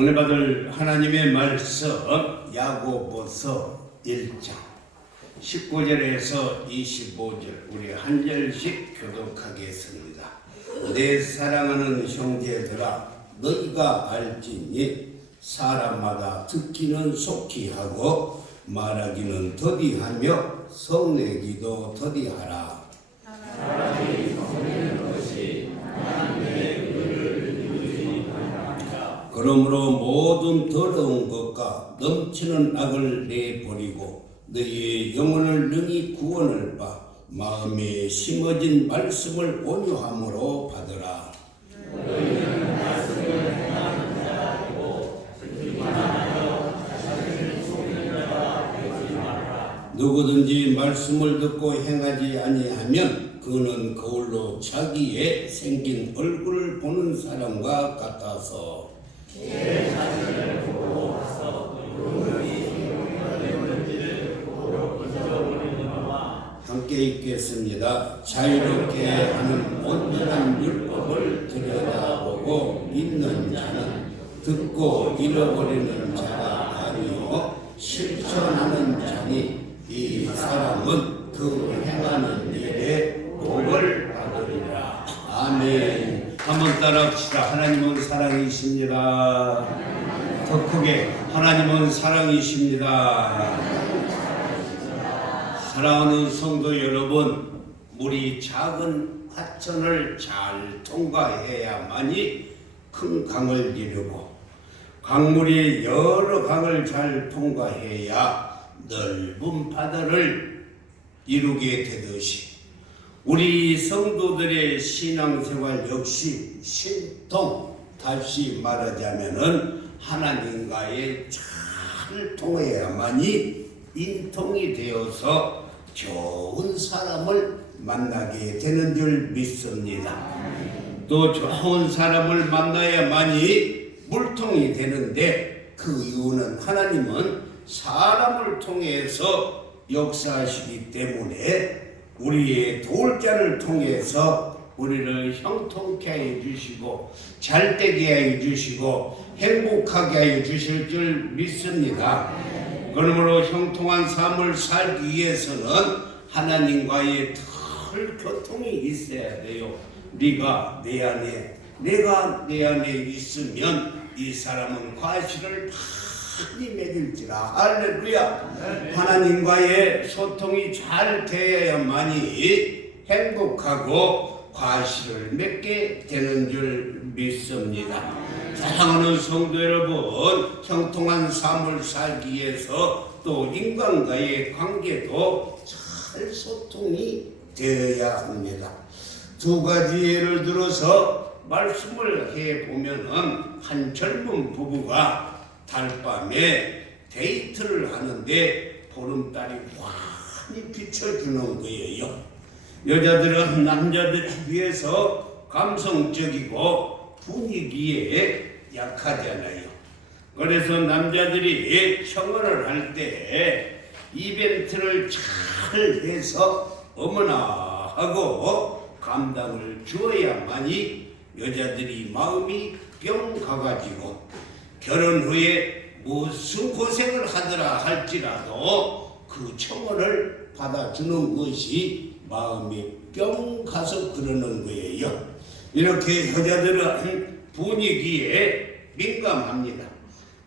오늘 받을 하나님의 말씀 야고보서 1장 19절에서 25절 우리 한 절씩 교독하겠습니다. 내 사랑하는 형제들아 너희가 알지니 사람마다 듣기는 속히 하고 말하기는 더디하며 성내기도 더디하라. 사람이 성내는 것이 하나님의 의를 이루지 못합니다. 그러므로 모든 더러운 것과 넘치는 악을 내버리고 너희의 영혼을 능히 구원할 바 마음에 심어진 말씀을 온유함으로 받으라. 너희는 말씀을 행하는 자라고 듣기만 하여 자신을 속이는 자가 되지 말라. 누구든지 말씀을 듣고 행하지 아니하면 그는 거울로 자기의 생긴 얼굴을 보는 사람과 같아서 내 자신을 보고 와서 의문이 용기가 되었는지를 보고 잊어버리는구나. 함께 읽겠습니다. 자유롭게 하는 온전한 율법을 들여다보고 있는 자는 듣고 잃어버리는 자가 아니요 실천하는 자니 이 사람은 그 행하는 일에 복을 받으리라. 아멘. 한번 따라합시다. 하나님은 사랑이십니다. 더 크게 하나님은 사랑이십니다. 사랑하는 성도 여러분, 물이 작은 하천을 잘 통과해야만이 큰 강을 이루고 강물이 여러 강을 잘 통과해야 넓은 바다를 이루게 되듯이 우리 성도들의 신앙생활 역시 신통, 다시 말하자면은 하나님과의 잘 통해야만이 인통이 되어서 좋은 사람을 만나게 되는 줄 믿습니다. 또 좋은 사람을 만나야만이 물통이 되는데 그 이유는 하나님은 사람을 통해서 역사하시기 때문에 우리의 도울자를 통해서 우리를 형통케 해 주시고 잘되게 해 주시고 행복하게 해 주실 줄 믿습니다. 그러므로 형통한 삶을 살기 위해서는 하나님과의 털 교통이 있어야 돼요. 네가 내 안에, 내가 내 안에 있으면 이 사람은 과실을 많이 맺을지라. 할렐루야. 하나님과의 소통이 잘 되어야만이 행복하고 과실을 맺게 되는 줄 믿습니다. 사랑하는 성도 여러분, 형통한 삶을 살기 위해서 또 인간과의 관계도 잘 소통이 되어야 합니다. 두 가지 예를 들어서 말씀을 해보면은 한 젊은 부부가 달밤에 데이트를 하는데 보름달이 환히 비춰주는 거예요. 여자들은 남자들에 비해서 감성적이고 분위기에 약하잖아요. 그래서 남자들이 청혼을 할 때 이벤트를 잘 해서 어머나 하고 감당을 주어야만이 여자들이 마음이 뿅 가가지고 결혼 후에 무슨 고생을 하더라 할지라도 그 청혼을 받아주는 것이 마음이 뿅 가서 그러는 거예요. 이렇게 여자들은 분위기에 민감합니다.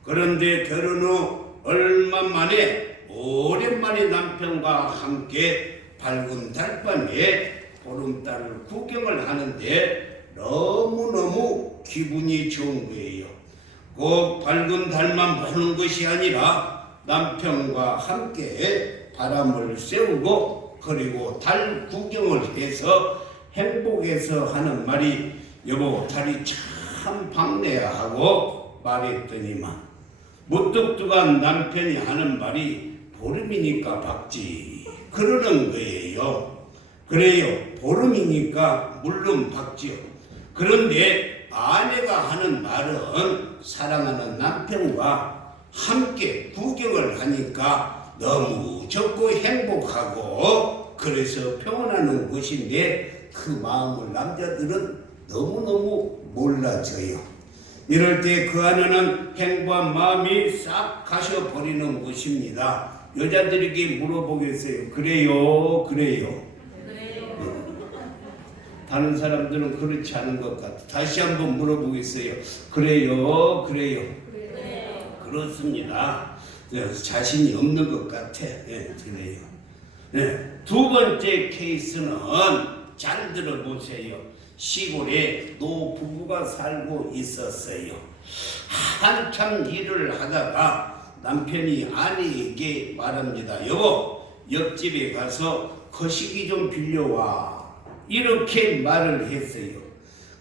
그런데 결혼 후 얼마 만에 오랜만에 남편과 함께 밝은 달밤에 보름달을 구경을 하는데 너무너무 기분이 좋은 거예요. 꼭 밝은 달만 보는 것이 아니라 남편과 함께 바람을 쐬우고 그리고 달 구경을 해서 행복해서 하는 말이 여보 달이 참 밝네야 하고 말했더니만 무뚝뚝한 남편이 하는 말이 보름이니까 밝지 그러는 거예요. 그래요, 보름이니까 물론 밝지요. 그런데 아내가 하는 말은 사랑하는 남편과 함께 구경을 하니까 너무 좋고 행복하고 그래서 평안하는 것인데 그 마음을 남자들은 너무너무 몰라줘요. 이럴 때 그 안에는 행복한 마음이 싹 가셔버리는 것입니다. 여자들에게 물어보겠어요. 그래요? 그래요? 다른 사람들은 그렇지 않은 것 같아. 다시 한번 물어보겠어요. 그래요? 그래요? 그렇습니다. 자신이 없는 것 같아. 네, 그래요. 네, 두 번째 케이스는 잘 들어보세요. 시골에 노부부가 살고 있었어요. 한참 일을 하다가 남편이 아내에게 말합니다. 여보, 옆집에 가서 거시기 좀 빌려와. 이렇게 말을 했어요.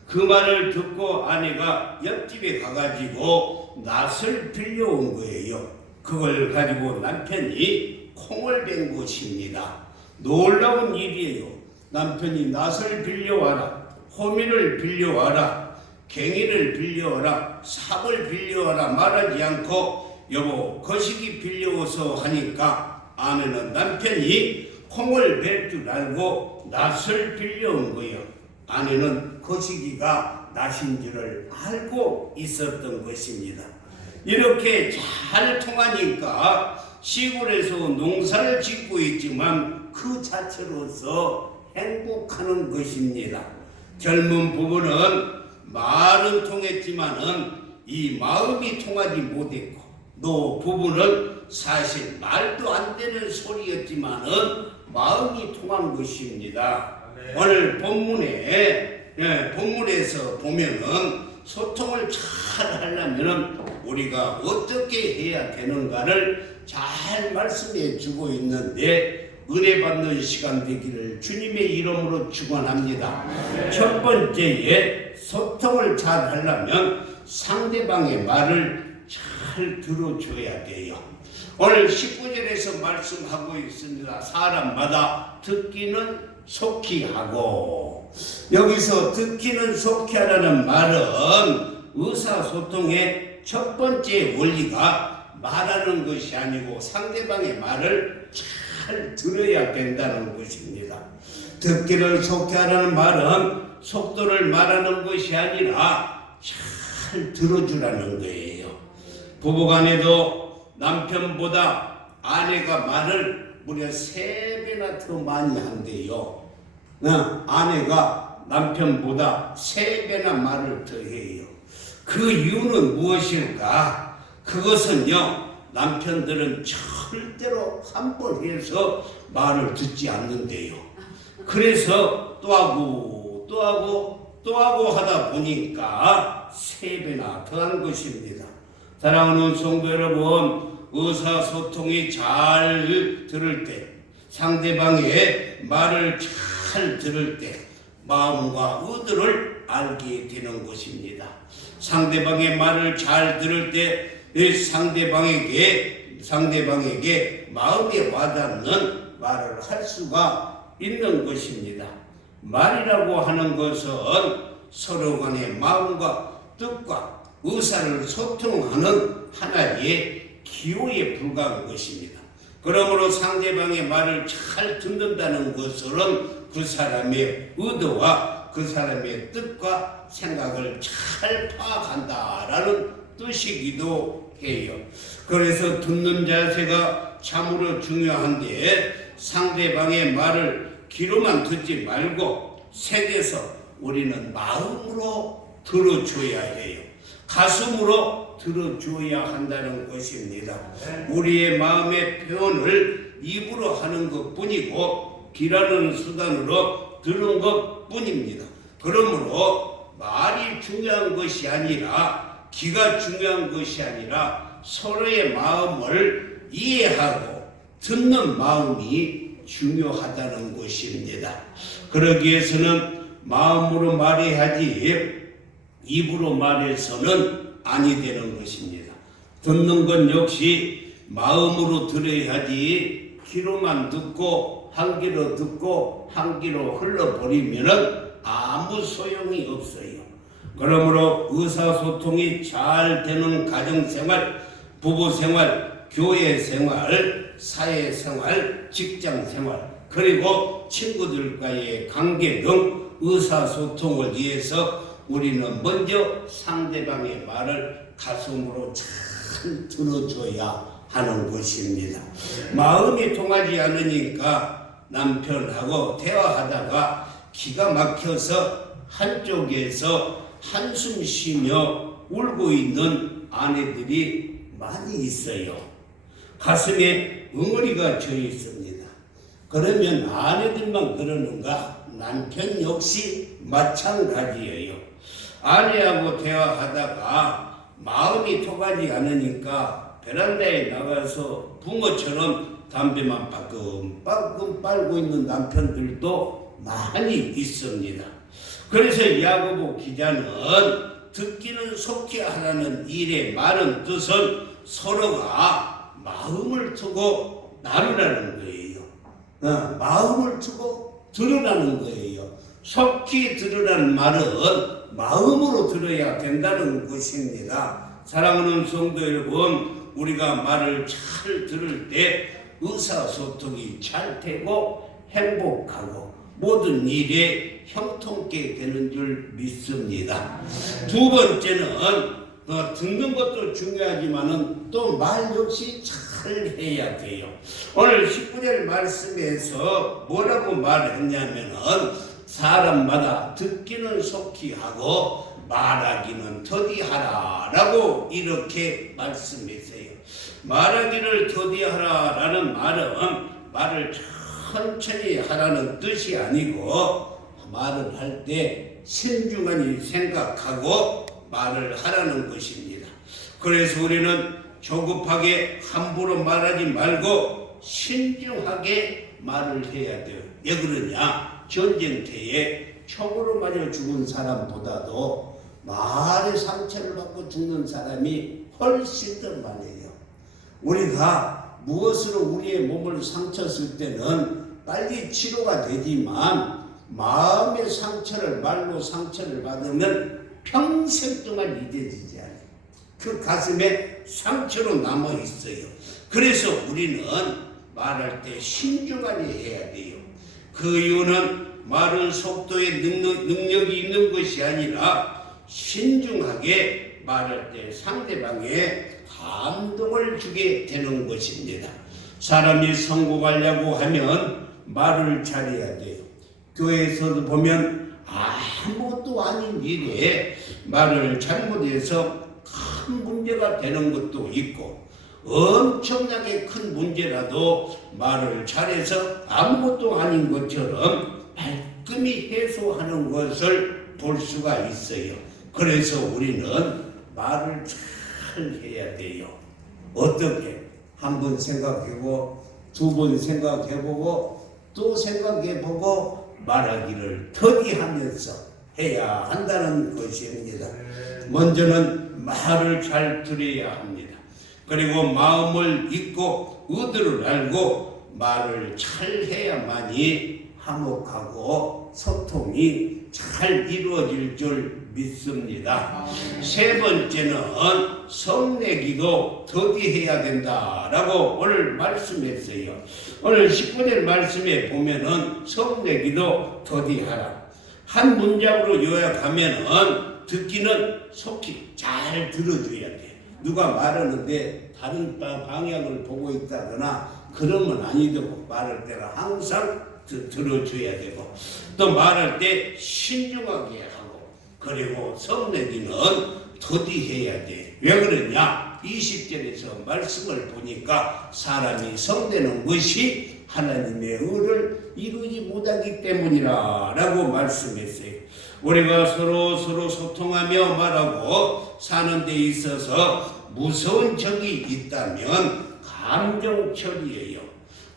그 말을 듣고 아내가 옆집에 가가지고 낫을 빌려온 거예요. 그걸 가지고 남편이 콩을 벤 것입니다. 놀라운 일이에요. 남편이 낫을 빌려와라, 호미를 빌려와라, 갱이를 빌려와라, 삽을 빌려와라 말하지 않고 여보 거시기 빌려와서 하니까 아내는 남편이 콩을 벨 줄 알고 낫을 빌려온 거예요. 아내는 거시기가 낫인 줄을 알고 있었던 것입니다. 이렇게 잘 통하니까 시골에서 농사를 짓고 있지만 그 자체로서 행복하는 것입니다. 젊은 부부는 말은 통했지만은 이 마음이 통하지 못했고, 또 부부는 사실 말도 안 되는 소리였지만은 마음이 통한 것입니다. 네. 오늘 본문에서 보면은 소통을 잘 하려면은 우리가 어떻게 해야 되는가를 잘 말씀해 주고 있는데 은혜 받는 시간 되기를 주님의 이름으로 축원합니다. 네. 첫 번째에 소통을 잘 하려면 상대방의 말을 잘 들어줘야 돼요. 오늘 19절에서 말씀하고 있습니다. 사람마다 듣기는 속히 하고, 여기서 듣기는 속히 하라는 말은 의사소통의 첫 번째 원리가 말하는 것이 아니고 상대방의 말을 잘 들어야 된다는 것입니다. 듣기를 속히 하라는 말은 속도를 말하는 것이 아니라 잘 들어주라는 거예요. 부부간에도 남편보다 아내가 말을 무려 3배나 더 많이 한대요. 아내가 남편보다 3배나 말을 더 해요. 그 이유는 무엇일까? 그것은요, 남편들은 절대로 한 번 해서 말을 듣지 않는데요. 그래서 또 하고 하다 보니까 3배나 더한 것입니다. 사랑하는 성도 여러분, 의사소통이 잘 들을 때, 상대방의 말을 잘 들을 때 마음과 의도를 알게 되는 것입니다. 상대방의 말을 잘 들을 때 상대방에게 마음에 와닿는 말을 할 수가 있는 것입니다. 말이라고 하는 것은 서로 간의 마음과 뜻과 의사를 소통하는 하나의 기호에 불과한 것입니다. 그러므로 상대방의 말을 잘 듣는다는 것은 그 사람의 의도와 그 사람의 뜻과 생각을 잘 파악한다라는 뜻이기도 해요. 그래서 듣는 자세가 참으로 중요한데 상대방의 말을 귀로만 듣지 말고 새겨서 우리는 마음으로 들어줘야 해요. 가슴으로 들어줘야 한다는 것입니다. 우리의 마음의 표현을 입으로 하는 것뿐이고 귀라는 수단으로 들은 것뿐입니다. 그러므로 말이 중요한 것이 아니라 귀가 중요한 것이 아니라 서로의 마음을 이해하고 듣는 마음이 중요하다는 것입니다. 그러기 위해서는 마음으로 말해야지 입으로 말해서는 아니 되는 것입니다. 듣는 건 역시 마음으로 들어야지 귀로만 듣고 한 귀로 듣고 한 귀로 흘러버리면 아무 소용이 없어요. 그러므로 의사소통이 잘 되는 가정생활, 부부생활, 교회생활, 사회생활, 직장생활, 그리고 친구들과의 관계 등 의사소통을 위해서 우리는 먼저 상대방의 말을 가슴으로 잘 들어줘야 하는 것입니다. 마음이 통하지 않으니까 남편하고 대화하다가 기가 막혀서 한쪽에서 한숨 쉬며 울고 있는 아내들이 많이 있어요. 가슴에 응어리가 져 있습니다. 그러면 아내들만 그러는가? 남편 역시 마찬가지예요. 아내하고 대화하다가 마음이 통하지 않으니까 베란다에 나가서 붕어처럼 담배만 빠끔빠끔 빨고 있는 남편들도 많이 있습니다. 그래서 야고보 기자는 듣기는 속히 하라는 일의 많은 뜻은 서로가 마음을 두고 나누라는 거예요. 마음을 두고 들으라는 거예요. 속히 들으라는 말은 마음으로 들어야 된다는 것입니다. 사랑하는 성도 여러분, 우리가 말을 잘 들을 때 의사소통이 잘 되고 행복하고 모든 일에 형통케 되는 줄 믿습니다. 두 번째는 듣는 것도 중요하지만은 또 말 역시 잘 해야 돼요. 오늘 19절 말씀에서 뭐라고 말했냐면은 사람마다 듣기는 속히 하고 말하기는 더디하라 라고 이렇게 말씀했어요. 말하기를 더디하라라는 말은 말을 천천히 하라는 뜻이 아니고 말을 할 때 신중하게 생각하고 말을 하라는 것입니다. 그래서 우리는 조급하게 함부로 말하지 말고 신중하게 말을 해야 돼요. 왜 그러냐? 전쟁터에 총으로 맞아 죽은 사람보다도 말에 상처를 받고 죽는 사람이 훨씬 더 많아요. 우리가 무엇으로 우리의 몸을 상처 쓸 때는 빨리 치료가 되지만 마음의 상처를 말로 상처를 받으면 평생 동안 잊어지지 않아요. 그 가슴에 상처로 남아 있어요. 그래서 우리는 말할 때 신중하게 해야 돼요. 그 이유는 말은 속도에 능력이 있는 것이 아니라 신중하게 말할 때 상대방에 감동을 주게 되는 것입니다. 사람이 성공하려고 하면 말을 잘해야 돼요. 교회에서도 보면 아무것도 아닌 일에 말을 잘못해서 큰 문제가 되는 것도 있고 엄청나게 큰 문제라도 말을 잘해서 아무것도 아닌 것처럼 말끔히 해소하는 것을 볼 수가 있어요. 그래서 우리는 말을 잘 해야 돼요. 어떻게? 한 번 생각해보고 두 번 생각해보고 또 생각해보고 말하기를 더디하면서 해야 한다는 것입니다. 먼저는 말을 잘 들어야 합니다. 그리고 마음을 읽고 의도를 알고 말을 잘 해야만이 화목하고 소통이 잘 이루어질 줄 믿습니다. 세 번째는 성내기도 더디해야 된다라고 오늘 말씀했어요. 오늘 19절 말씀에 보면은 성내기도 더디하라. 한 문장으로 요약하면은 듣기는 속히 잘 들어줘야 돼. 누가 말하는데 다른 방향을 보고 있다거나 그러면 아니고 말할 때는 항상 들어줘야 되고 또 말할 때 신중하게 하고 그리고 성내기는 더디해야 돼. 왜 그러냐? 20절에서 말씀을 보니까 사람이 성내는 것이 하나님의 의를 이루지 못하기 때문이라 라고 말씀했어요. 우리가 서로 소통하며 말하고 사는 데 있어서 무서운 적이 있다면 감정 처리예요.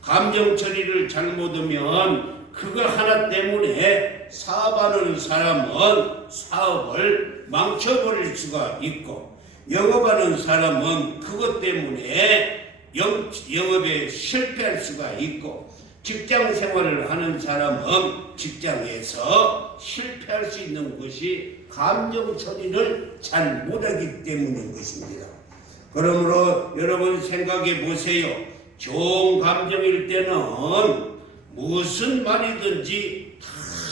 감정 처리를 잘못하면 그거 하나 때문에 사업하는 사람은 사업을 망쳐버릴 수가 있고 영업하는 사람은 그것 때문에 영업에 실패할 수가 있고 직장 생활을 하는 사람은 직장에서 실패할 수 있는 것이 감정 처리를 잘 못하기 때문인 것입니다. 그러므로 여러분 생각해 보세요. 좋은 감정일 때는 무슨 말이든지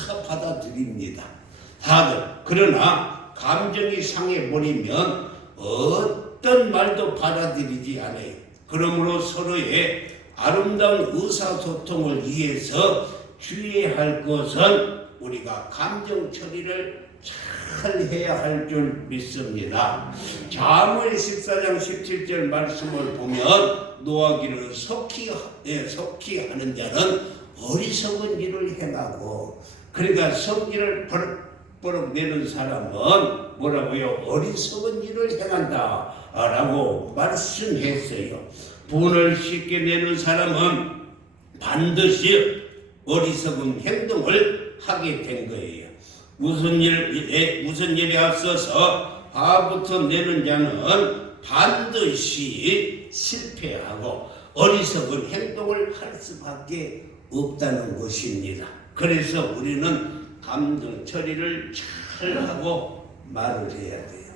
다 받아들입니다. 다들. 그러나 감정이 상해버리면 어떤 말도 받아들이지 않아요. 그러므로 서로의 아름다운 의사소통을 위해서 주의해야 할 것은 우리가 감정 처리를 잘 해야 할 줄 믿습니다. 잠언 14장 17절 말씀을 보면 노하기를 속히 하는 자는 어리석은 일을 행하고, 그러니까 성질을 버럭버럭 내는 사람은 뭐라고요? 어리석은 일을 행한다 라고 말씀했어요. 분을 쉽게 내는 사람은 반드시 어리석은 행동을 하게 된 거예요. 무슨 일에 앞서서 화부터 내는 자는 반드시 실패하고 어리석은 행동을 할 수밖에 없다는 것입니다. 그래서 우리는 감정 처리를 잘 하고 말을 해야 돼요.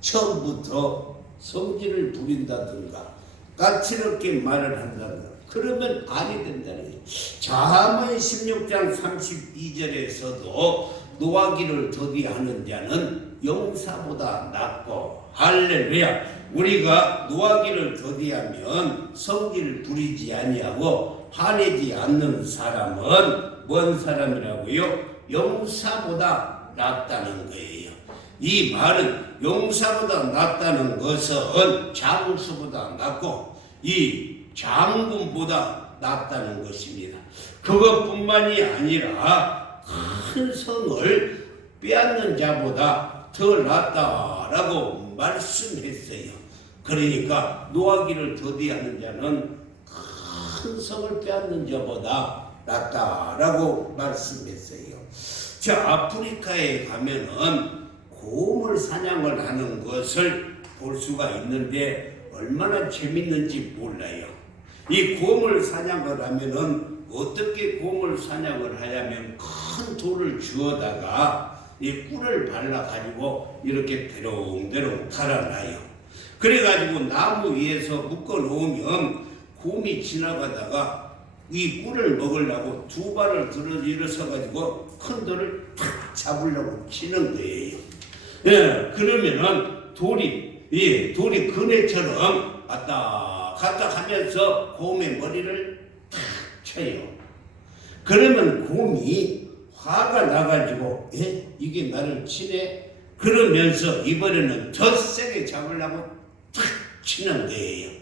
처음부터 성질을 부린다든가 까칠하게 말을 한다든가 그러면 아니 된다는 거예요. 잠언 16장 32절에서도 노하기를 더디하는 자는 용사보다 낫고, 할렐루야. 우리가 노하기를 더디하면 성질을 부리지 아니하고 화내지 않는 사람은 뭔 사람이라고요? 용사보다 낫다는 거예요. 이 말은 용사보다 낫다는 것은 장수보다 낫고 이 장군보다 낫다는 것입니다. 그것뿐만이 아니라 큰 성을 빼앗는 자보다 더 낫다라고 말씀했어요. 그러니까 노하기를 더디하는 자는 큰 성을 빼앗는 자보다 낫다라고 말씀했어요. 자, 아프리카에 가면은 곰을 사냥을 하는 것을 볼 수가 있는데 얼마나 재밌는지 몰라요. 이 곰을 사냥을 하면은 어떻게 곰을 사냥을 하냐면 큰 돌을 주워다가 이 꿀을 발라가지고 이렇게 대롱대롱 달아놔요. 그래가지고 나무 위에서 묶어놓으면 곰이 지나가다가 이 꿀을 먹으려고 두 발을 들어 일어서가지고 큰 돌을 탁 잡으려고 치는 거예요. 예, 그러면은 돌이 그네처럼 왔다 갔다 하면서 곰의 머리를 탁 쳐요. 그러면 곰이 화가 나가지고 이게 나를 치네? 그러면서 이번에는 더 세게 잡으려고 탁 치는 거예요.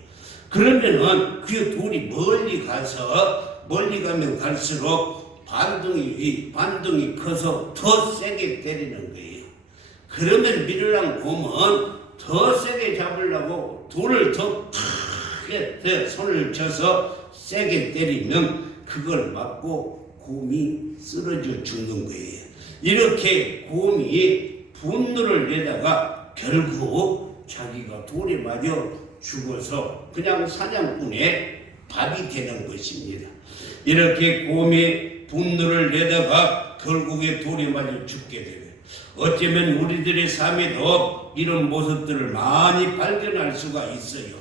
그러면은 그 돌이 멀리 가면 갈수록 반동이 커서 더 세게 때리는 거예요. 그러면 미르랑 곰은 더 세게 잡으려고 돌을 더 크게 손을 쳐서 세게 때리면 그걸 맞고 곰이 쓰러져 죽는 거예요. 이렇게 곰이 분노를 내다가 결국 자기가 돌에 맞아 죽어서 그냥 사냥꾼의 밥이 되는 것입니다. 이렇게 곰이 분노를 내다가 결국에 돌에 맞아 죽게 되고, 어쩌면 우리들의 삶에도 이런 모습들을 많이 발견할 수가 있어요.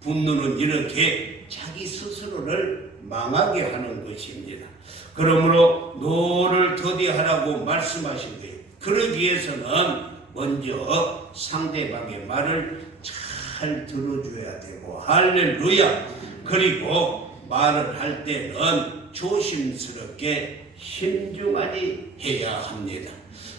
분노는 이렇게 자기 스스로를 망하게 하는 것입니다. 그러므로 노를 더디하라고 말씀하신 거예요. 그러기 위해서는 먼저 상대방의 말을 잘 들어줘야 되고, 할렐루야. 그리고 말을 할 때는 조심스럽게 신중하게 해야 합니다.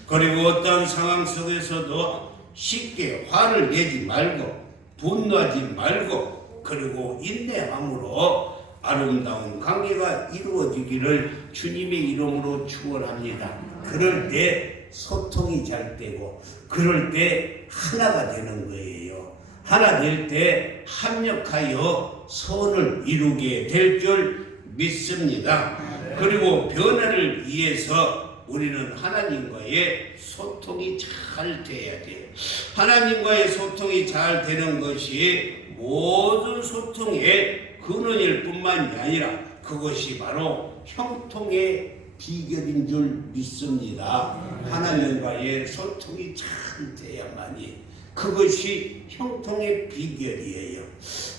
그리고 어떤 상황 속에서도 쉽게 화를 내지 말고 분노하지 말고, 그리고 인내함으로 아름다운 관계가 이루어지기를 주님의 이름으로 축원합니다. 그럴 때 소통이 잘 되고, 그럴 때 하나가 되는 거예요. 하나 될 때 합력하여 선을 이루게 될 줄 믿습니다. 그리고 변화를 위해서 우리는 하나님과의 소통이 잘 돼야 돼요. 하나님과의 소통이 잘 되는 것이 모든 소통의 근원일 뿐만이 아니라 그것이 바로 형통의 비결인 줄 믿습니다. 하나님과의 소통이 잘 돼야만이 그것이 형통의 비결이에요.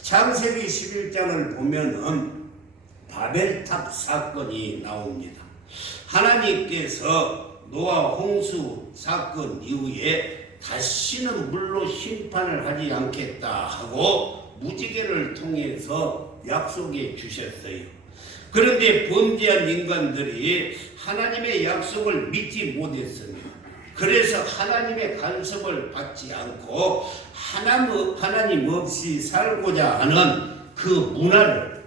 창세기 11장을 보면은 바벨탑 사건이 나옵니다. 하나님께서 노아 홍수 사건 이후에 다시는 물로 심판을 하지 않겠다 하고 무지개를 통해서 약속해 주셨어요. 그런데 범죄한 인간들이 하나님의 약속을 믿지 못했습니다. 그래서 하나님의 간섭을 받지 않고 하나님 없이 살고자 하는 그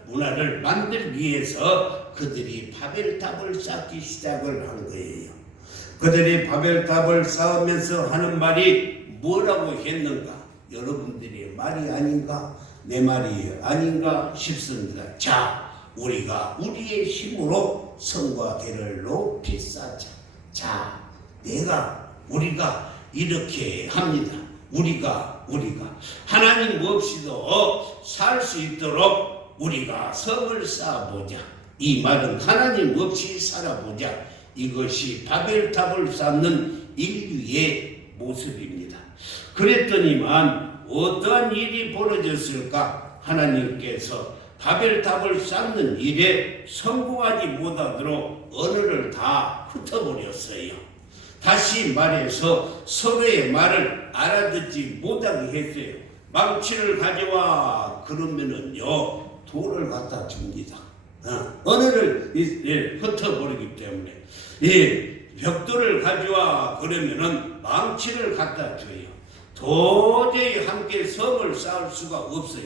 문화를 만들기 위해서 그들이 바벨탑을 쌓기 시작을 한 거예요. 그들이 바벨탑을 쌓으면서 하는 말이 뭐라고 했는가? 여러분들의 말이 아닌가? 내 말이 아닌가 싶습니다. 자, 우리가 우리의 힘으로 성과 대를 높이 쌓자. 자, 우리가 이렇게 합니다. 우리가 하나님 없이도 살 수 있도록 우리가 성을 쌓아보자. 이 말은 하나님 없이 살아보자. 이것이 바벨탑을 쌓는 인류의 모습입니다. 그랬더니만 어떠한 일이 벌어졌을까? 하나님께서 바벨탑을 쌓는 일에 성공하지 못하도록 언어를 다 흩어버렸어요. 다시 말해서 서로의 말을 알아듣지 못하게 했어요. 망치를 가져와 그러면은요 돌을 갖다 줍니다. 언어를 흩어버리기 때문에 벽돌을 가져와 그러면은 망치를 갖다 줘요. 도저히 함께 성을 쌓을 수가 없어요.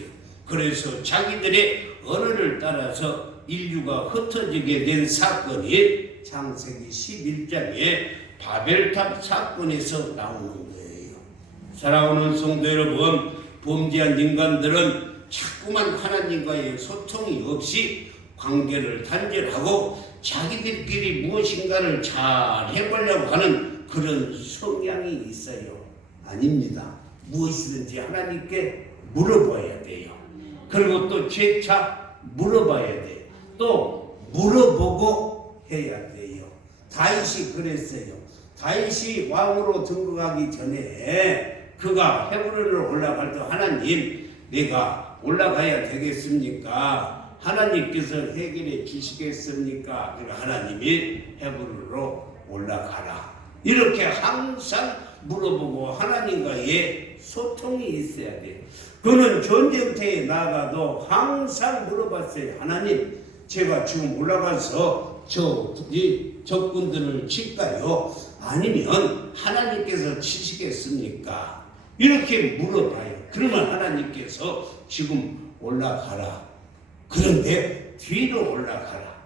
그래서 자기들의 언어를 따라서 인류가 흩어지게 된 사건이 창세기 11장에 바벨탑 사건에서 나오는 거예요. 사랑하는 성도 여러분, 범죄한 인간들은 자꾸만 하나님과의 소통이 없이 관계를 단절하고 자기들끼리 무엇인가를 잘 해보려고 하는 그런 성향이 있어요. 아닙니다. 무엇이든지 하나님께 물어봐야 돼요. 그리고 또 재차 물어봐야 돼요. 또 물어보고 해야 돼요. 다윗이 그랬어요. 다윗이 왕으로 등극하기 전에 그가 헤브론으로 올라갈 때 하나님, 내가 올라가야 되겠습니까? 하나님께서 해결해 주시겠습니까? 그러니까 하나님이 헤브론으로 올라가라. 이렇게 항상 물어보고 하나님과의 소통이 있어야 돼요. 그는 전쟁터에 나가도 항상 물어봤어요. 하나님, 제가 지금 올라가서 적군들을 칠까요? 아니면 하나님께서 치시겠습니까? 이렇게 물어봐요. 그러면 하나님께서 지금 올라가라. 그런데 뒤로 올라가라.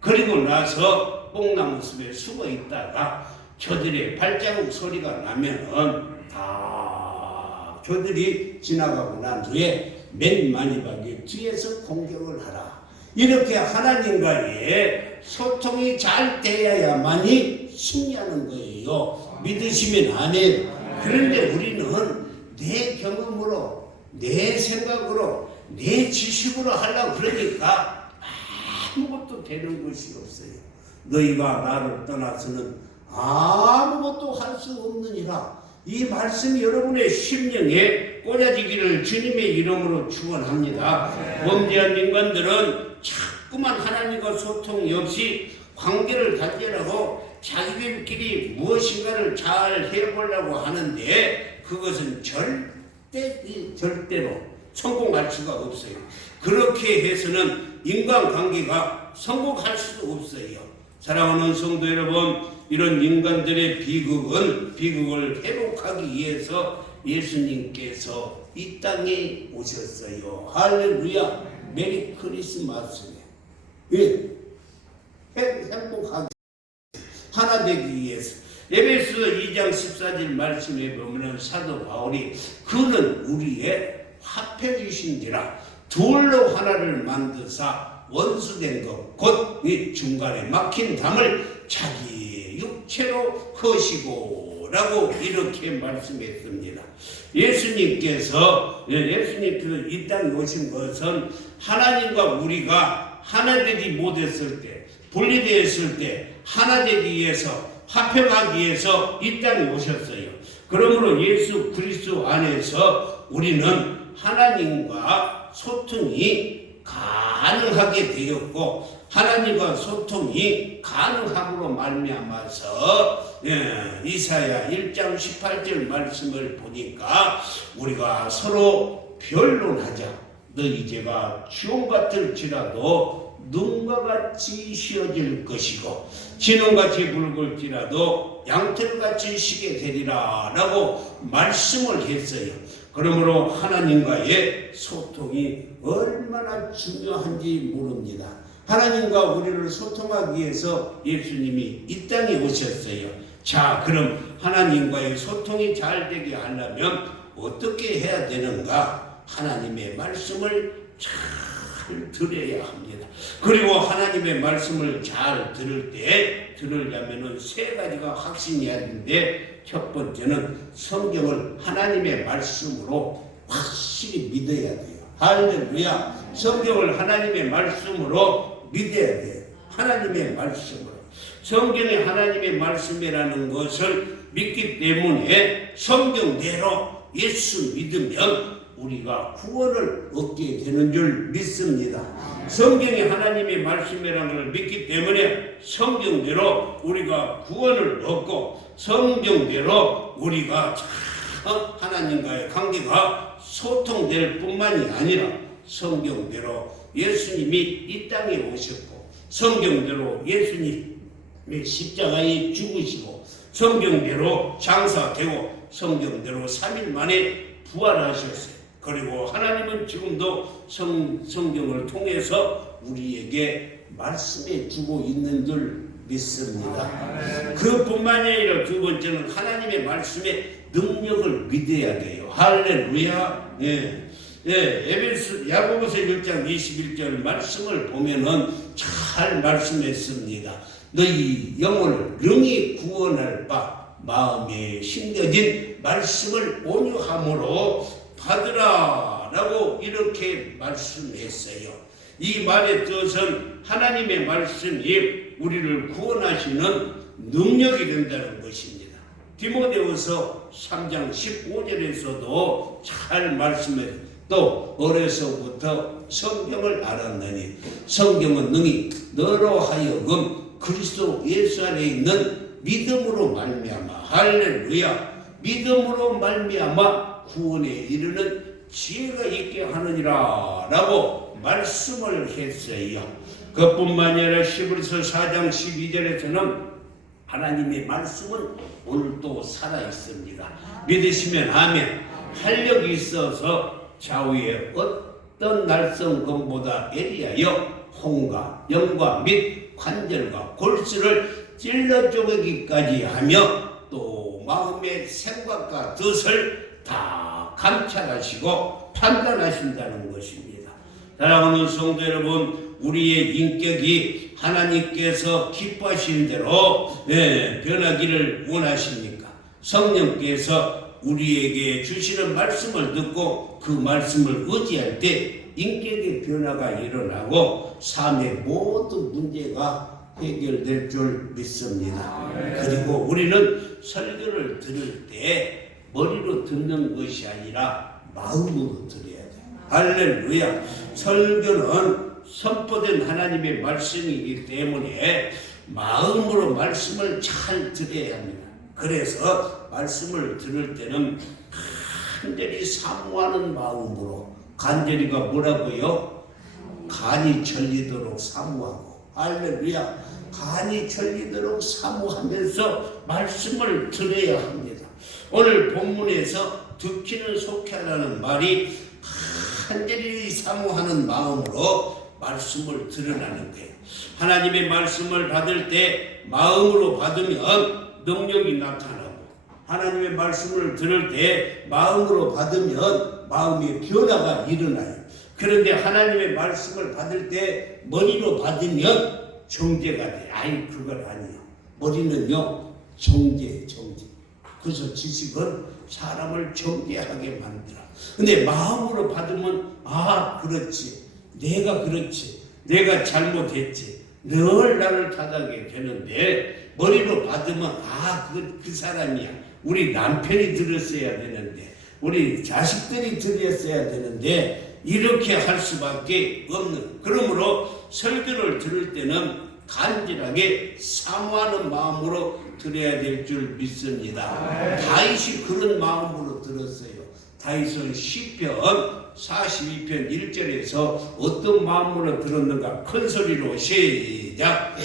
그리고 나서 뽕나무 숲에 숨어 있다가 저들의 발자국 소리가 나면은 다 저들이 지나가고 난 후에 맨 마지막에 뒤에서 공격을 하라. 이렇게 하나님과의 소통이 잘 되어야만이 승리하는 거예요. 믿으시면 아멘. 그런데 우리는 내 경험으로, 내 생각으로, 내 지식으로 하려고 그러니까 아무것도 되는 것이 없어요. 너희가 나를 떠나서는 아무것도 할 수 없느니라. 이 말씀이 여러분의 심령에 꽂아지기를 주님의 이름으로 축원합니다. 범죄한 인간들은 자꾸만 하나님과 소통이 없이 관계를 단절하고 자기들끼리 무엇인가를 잘 해보려고 하는데 그것은 절대로 성공할 수가 없어요. 그렇게 해서는 인간관계가 성공할 수도 없어요. 사랑하는 성도 여러분, 이런 인간들의 비극을 회복하기 위해서 예수님께서 이 땅에 오셨어요. 할렐루야. 메리 크리스마스에 행복하게 하나 되기 위해서. 에베소 2장 14절 말씀에 보면 사도 바울이 그는 우리의 화평이신지라 둘로 하나를 만드사 원수된 것 곧 이 중간에 막힌 담을 자기 육체로 허시고 라고 이렇게 말씀했습니다. 예수님께서 이 땅에 오신 것은 하나님과 우리가 하나 되지 못했을 때, 분리되었을 때 하나 되기 위해서, 화평하기 위해서 이 땅에 오셨어요. 그러므로 예수 그리스도 안에서 우리는 하나님과 소통이 가능하게 되었고, 하나님과 소통이 가능함으로 말미암아서 이사야 1장 18절 말씀을 보니까 우리가 서로 변론하자. 너희 죄가 주홍 같을지라도 눈과 같이 휘어질 것이고 진홍같이 붉을지라도 양털같이 시게 되리라 라고 말씀을 했어요. 그러므로 하나님과의 소통이 얼마나 중요한지 모릅니다. 하나님과 우리를 소통하기 위해서 예수님이 이 땅에 오셨어요. 자, 그럼 하나님과의 소통이 잘 되게 하려면 어떻게 해야 되는가? 하나님의 말씀을 잘 들어야 합니다. 그리고 하나님의 말씀을 잘 들으려면 세 가지가 확신이 있는데, 첫 번째는 성경을 하나님의 말씀으로 확실히 믿어야 돼요. 할렐루야. 성경을 하나님의 말씀으로 믿어야 돼요. 하나님의 말씀으로. 성경이 하나님의 말씀이라는 것을 믿기 때문에 성경대로 예수 믿으면 우리가 구원을 얻게 되는 줄 믿습니다. 성경이 하나님의 말씀이라는 걸 믿기 때문에 성경대로 우리가 구원을 얻고 성경대로 우리가 하나님과의 관계가 소통될 뿐만이 아니라 성경대로 예수님이 이 땅에 오셨고 성경대로 예수님이 십자가에 죽으시고 성경대로 장사되고 성경대로 3일 만에 부활하셨어요. 그리고 하나님은 지금도 성경을 통해서 우리에게 말씀해 주고 있는 줄 믿습니다. 그뿐만이 아니라 두 번째는 하나님의 말씀의 능력을 믿어야 돼요. 할렐루야. 야고보서 1장 21절 말씀을 보면은 잘 말씀했습니다. 너희 영혼을 능히 구원할 바 마음에 심겨진 말씀을 온유함으로 받으라 라고 이렇게 말씀했어요. 이 말의 뜻은 하나님의 말씀이 우리를 구원하시는 능력이 된다는 것입니다. 디모데후서 3장 15절에서도 잘 말씀해, 또 어려서부터 성경을 알았느니 성경은 능히 너로 하여금 그리스도 예수 안에 있는 믿음으로 말미암아, 할렐루야, 믿음으로 말미암아 구원에 이르는 지혜가 있게 하느니라 라고 말씀을 했어요. 그뿐만이 아니라 히브리서 4장 12절에서는 하나님의 말씀은 오늘도 살아있습니다. 믿으시면 아멘. 활력이 있어서 좌우에 어떤 날성검보다 예리하여 홍과 영과 및 관절과 골수를 찔러 쪼개기까지 하며 또 마음의 생각과 뜻을 다 감찰하시고 판단하신다는 것입니다. 사랑하는 성도 여러분, 우리의 인격이 하나님께서 기뻐하신 대로 변하기를 원하십니까? 성령께서 우리에게 주시는 말씀을 듣고 그 말씀을 의지할 때 인격의 변화가 일어나고 삶의 모든 문제가 해결될 줄 믿습니다. 그리고 우리는 설교를 들을 때 머리로 듣는 것이 아니라 마음으로 들어야 돼요. 할렐루야. 설교는 선포된 하나님의 말씀이기 때문에 마음으로 말씀을 잘 들어야 합니다. 그래서 말씀을 들을 때는 간절히 사모하는 마음으로, 간절히가 뭐라고요? 간이 절리도록 사모하고, 할렐루야, 간이 절리도록 사모하면서 말씀을 들어야 합니다. 오늘 본문에서 듣기는 속하라는 말이 간절히 사모하는 마음으로 말씀을 들으라는 거예요. 하나님의 말씀을 받을 때 마음으로 받으면 능력이 나타나고, 하나님의 말씀을 들을 때 마음으로 받으면 마음의 변화가 일어나요. 그런데 하나님의 말씀을 받을 때 머리로 받으면 정죄가 돼. 아이, 그건 아니에요. 머리는요, 정죄. 그래서 지식은 사람을 정죄하게 만들어. 근데 마음으로 받으면, 아, 그렇지, 내가 그렇지, 내가 잘못했지, 늘 나를 탓하게 되는데, 머리로 받으면, 아, 그 사람이야. 우리 남편이 들었어야 되는데, 우리 자식들이 들었어야 되는데, 이렇게 할 수밖에 없는. 그러므로 설교를 들을 때는 간절하게 사모하는 마음으로 드려야 될 줄 믿습니다. 다윗이 그런 마음으로 들었어요. 다윗은 시편 42편 1절에서 어떤 마음으로 들었는가? 큰 소리로 시작.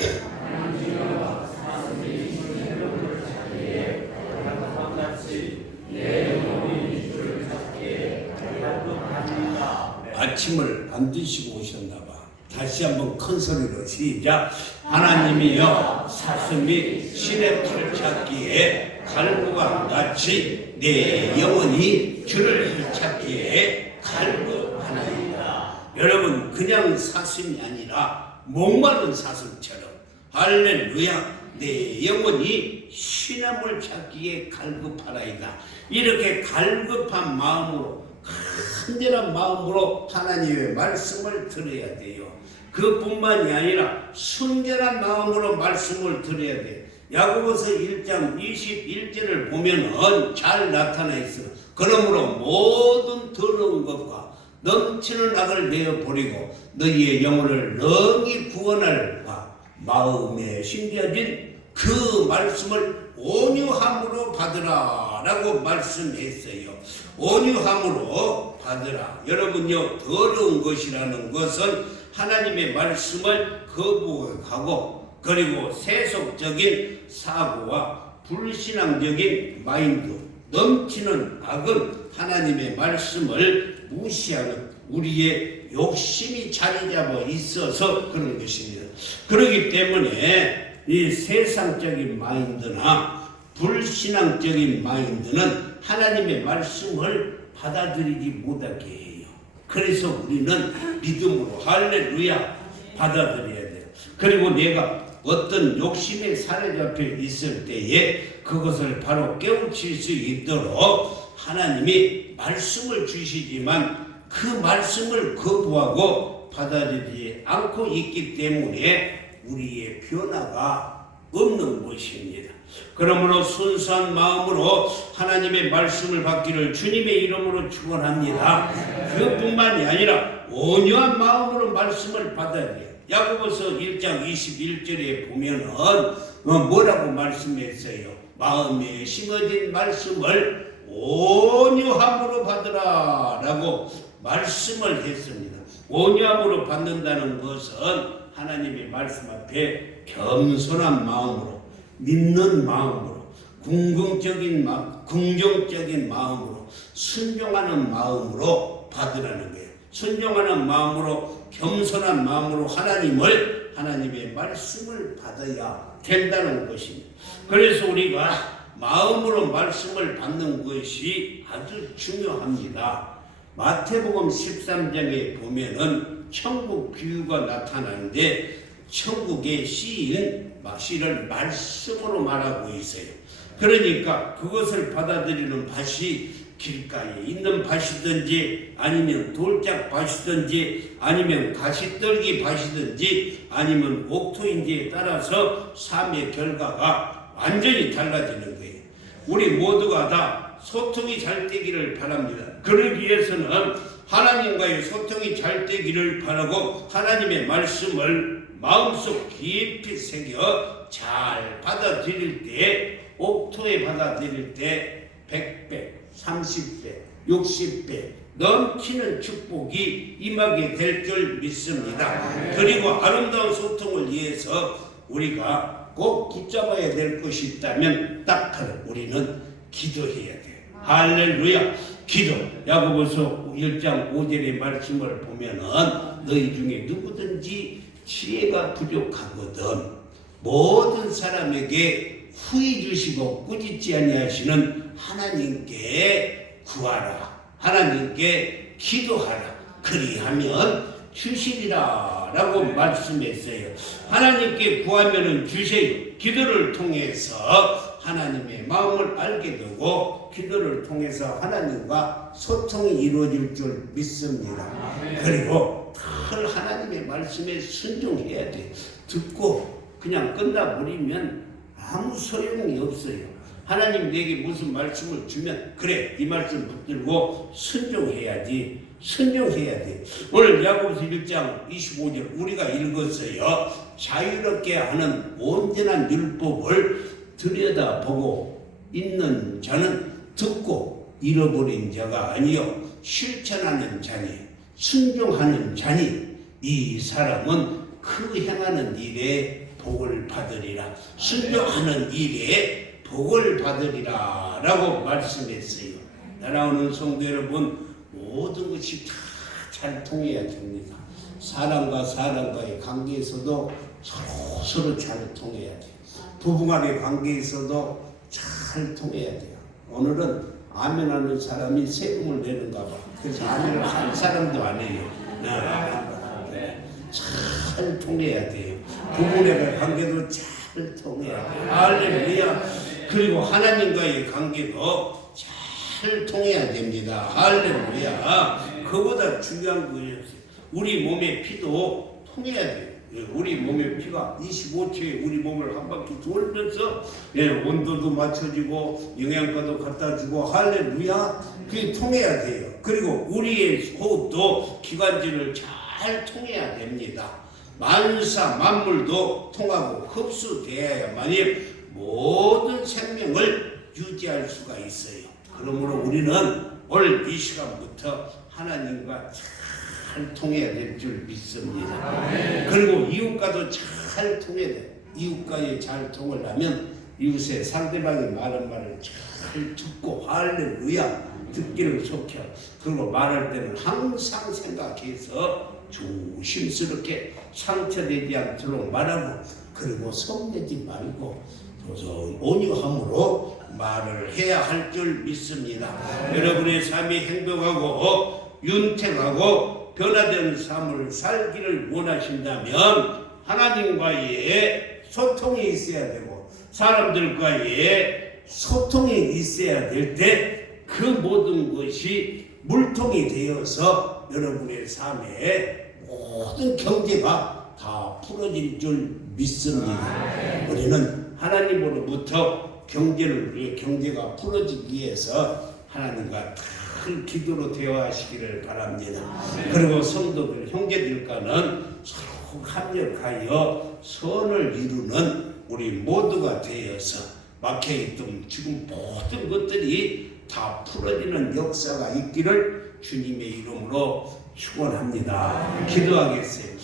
아침을 안 드시고 오셨나 봐. 다시 한번 큰 소리로 시작. 하나님이여 사슴이 신의 풀을 찾기에 갈구와 같이 내 영혼이 주를 찾기에 갈구하나이다. 여러분, 그냥 사슴이 아니라 목마른 사슴처럼 할렐루야, 내 영혼이 신함을 찾기에 갈급하나이다. 이렇게 갈급한 마음으로, 간절한 마음으로 하나님의 말씀을 들어야 돼요. 그뿐만이 아니라 순결한 마음으로 말씀을 들어야 돼요. 야고보서 1장 21절을 보면은 잘 나타나 있어요. 그러므로 모든 더러운 것과 넘치는 악을 내어버리고 너희의 영혼을 능히 구원할 마음에 심겨진 그 말씀을 온유함으로 받으라 라고 말씀했어요. 온유함으로 받으라. 여러분요, 더러운 것이라는 것은 하나님의 말씀을 거부하고, 그리고 세속적인 사고와 불신앙적인 마인드, 넘치는 악은 하나님의 말씀을 무시하는 우리의 욕심이 자리 잡아 있어서 그런 것입니다. 그렇기 때문에 이 세상적인 마인드나 불신앙적인 마인드는 하나님의 말씀을 받아들이지 못하게 해요. 그래서 우리는 믿음으로 할렐루야 받아들여야 돼요. 그리고 내가 어떤 욕심에 사로잡혀 있을 때에 그것을 바로 깨우칠 수 있도록 하나님이 말씀을 주시지만 그 말씀을 거부하고 받아들이지 않고 있기 때문에 우리의 변화가 없는 것입니다. 그러므로 순수한 마음으로 하나님의 말씀을 받기를 주님의 이름으로 축원합니다. 그것뿐만이 아니라 온유한 마음으로 말씀을 받아야 돼요. 야고보서 1장 21절에 보면은 뭐라고 말씀했어요? 마음에 심어진 말씀을 온유함으로 받으라 라고 말씀을 했습니다. 온유함으로 받는다는 것은 하나님의 말씀 앞에 겸손한 마음으로, 믿는 마음으로, 긍정적인 마음으로, 순종하는 마음으로 받으라는 거예요. 순종하는 마음으로, 겸손한 마음으로 하나님의 말씀을 받아야 된다는 것입니다. 그래서 우리가 마음으로 말씀을 받는 것이 아주 중요합니다. 마태복음 13장에 보면은 천국 비유가 나타나는데 천국의 시를 말씀으로 말하고 있어요. 그러니까 그것을 받아들이는 밭이 길가에 있는 밭이든지 아니면 돌짝 밭이든지 아니면 가시떨기 밭이든지 아니면 옥토인지에 따라서 삶의 결과가 완전히 달라지는 거예요. 우리 모두가 다 소통이 잘 되기를 바랍니다. 그러기 위해서는 하나님과의 소통이 잘 되기를 바라고 하나님의 말씀을 마음속 깊이 새겨 잘 받아들일 때, 옥토에 받아들일 때 100배, 30배, 60배 넘치는 축복이 임하게 될 줄 믿습니다. 그리고 아름다운 소통을 위해서 우리가 꼭 붙잡아야 될 것이 있다면 딱 하나, 우리는 기도해야 돼요. 할렐루야. 기도. 야고보서 1장 5절의 말씀을 보면은 너희 중에 누구든지 지혜가 부족하거든 모든 사람에게 후히 주시고 꾸짖지 아니하시는 하나님께 구하라. 하나님께 기도하라. 그리하면 주시리라 라고 말씀했어요. 하나님께 구하면은 주세요. 기도를 통해서 하나님의 마음을 알게 되고 기도를 통해서 하나님과 소통이 이루어질 줄 믿습니다. 그리고 늘 하나님의 말씀에 순종해야 돼요. 듣고 그냥 끝나버리면 아무 소용이 없어요. 하나님 내게 무슨 말씀을 주면 그래 이 말씀 붙들고 순종해야지. 순종해야 돼. 오늘 야고보서 1장 25절 우리가 읽었어요. 자유롭게 하는 온전한 율법을 들여다보고 있는 자는 듣고 잃어버린 자가 아니요 실천하는 자니 순종하는 자니 이 사람은 그 행하는 일에 복을 받으리라. 순종하는 일에 복을 받으리라 라고 말씀했어요. 날아오는 성도 여러분, 모든 것이 다 잘 통해야 됩니다. 사람과 사람과의 관계에서도 서로 잘 통해야 돼요. 부부간의 관계에서도 잘 통해야 돼요. 오늘은 아멘하는 사람이 세금을 내는가 봐. 그래서 아멘을 한 사람도 아니에요. 잘 통해야 돼요. 부부간의 관계도 잘 통해야 돼요. 할렐루야. 그리고 하나님과의 관계도 잘 통해야 됩니다. 할렐루야. 그보다 중요한 거예요. 우리 몸의 피도 통해야 돼요. 우리 몸의 피가 25초에 우리 몸을 한 바퀴 돌면서 온도도 맞춰지고 영양가도 갖다 주고 할렐루야. 그게 통해야 돼요. 그리고 우리의 호흡도 기관지를 잘 통해야 됩니다. 만사 만물도 통하고 흡수되어야만이 모든 생명을 유지할 수가 있어요. 그러므로 우리는 오늘 이 시간부터 하나님과 잘 통해야 될 줄 믿습니다. 그리고 이웃과도 잘 통해야 돼요. 이웃과의 잘 통하려면 이웃의 상대방이 말한 말을 잘 듣고 할렐루야 듣기를 속혀. 그리고 말할 때는 항상 생각해서 조심스럽게 상처되지 않도록 말하고, 그리고 성내지 말고 온유함으로 말을 해야 할 줄 믿습니다. 여러분의 삶이 행복하고 윤택하고 변화된 삶을 살기를 원하신다면 하나님과의 소통이 있어야 되고 사람들과의 소통이 있어야 될 때 그 모든 것이 물통이 되어서 여러분의 삶에 모든 경제가 다 풀어질 줄 믿습니다. 우리는 하나님으로부터 경제가 풀어지기 위해서 하나님과 큰 기도로 대화하시기를 바랍니다. 그리고 성도들, 형제들과는 서로 합력하여 선을 이루는 우리 모두가 되어서 막혀있던 지금 모든 것들이 다 풀어지는 역사가 있기를 주님의 이름으로 축원합니다. 기도하겠어요.